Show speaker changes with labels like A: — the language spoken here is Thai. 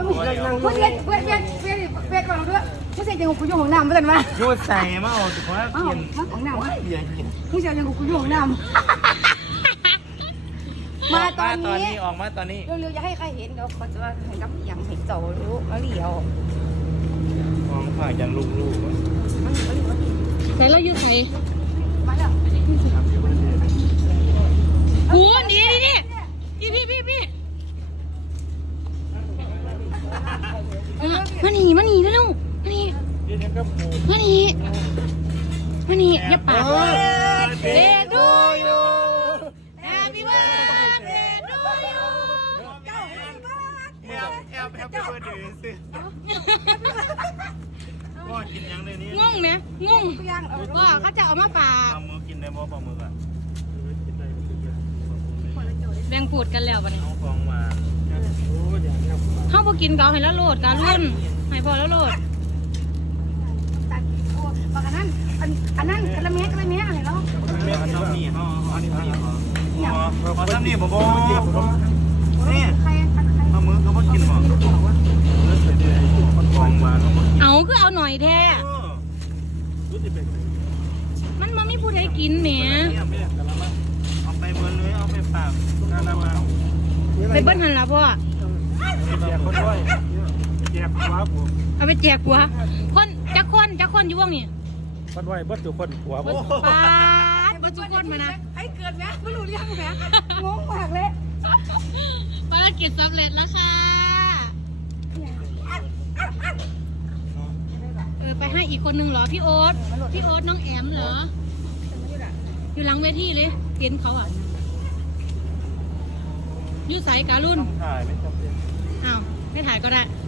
A: พื่อนก่อนเราด้วยผู้ชายยังกูอยู่ห้องน้ำไม่ทันวะ
B: ยูใส่มาเอาถูกไหมกิน
A: มาของน้ำ
B: เบียร์กิน
A: ผู้ชายยังกูอยู่ห้องน้ำมาตอนนี้
B: ออกมาตอนนี้
A: เร็วๆอย่าให้ใครเห็นเขาจะว่าเห็นกับอย่างเห็นเจ้ารู้แล้วเหลียว
B: มองผ่านยังลูก
C: แต่เราอยู่ไหน
A: มาแล้ว
C: หูนี่พี่มาหนีแล้วลูกมาหนีอย่าปากเดดูยูแฮปปี้เบิร์ดเดดูยู
B: แอบเปิดดูสิว่ากินยังเลยนี่
C: งงไหมงงว่าเขาจะเอามาฝาก
B: ปลาหมึกกินได้บ่ปลาหมึกอ่ะ
C: แบ่งปูดกันแล้ววันนี้
B: น้องฟองมา
C: เขาพอกินเกาให้แล้วโหลดการรุ่นให้พอแล้วโหลด
A: ตัดโอ้บอกอันนั้นกระเมียอะไรแล้ว
B: แม่อันนี้ห่ออันนี้พอทำนี่บ่นี่
A: ใคร
B: ปลาหมึกก็บ่กินบ่ฟองมา
C: เอาคือเอาหน่อยแท้มันมีผู้ใดกินแหม
B: เอาไปเบิ้ลเลยเอาไปปากนานามา
C: ไปเบิ้ลหันละพ่อ
B: แจกคนด้วยแจกหัวผม
C: เอาไปแจกหัวคนจักคนอยู่วงนี่
B: คนด้วยเบิ้ลทุกคนหัวผม
C: ปาดบ่ทุกคนมานะ
A: ให้เกิดไหมไม่รู้เรื่องไหมงงมากเลย
C: ภารกิจสำเร็จแล้วค่ะไปให้อีกคนนึงเหรอพี่โอ๊ตน้องแอมเหรออยู่หลังเวทีเลยเห็นเขาอ่ะอยู่ใส่การุน
B: ถ่ายไม่จำเป็น
C: อ้าวไม่ถ่ายก็ได้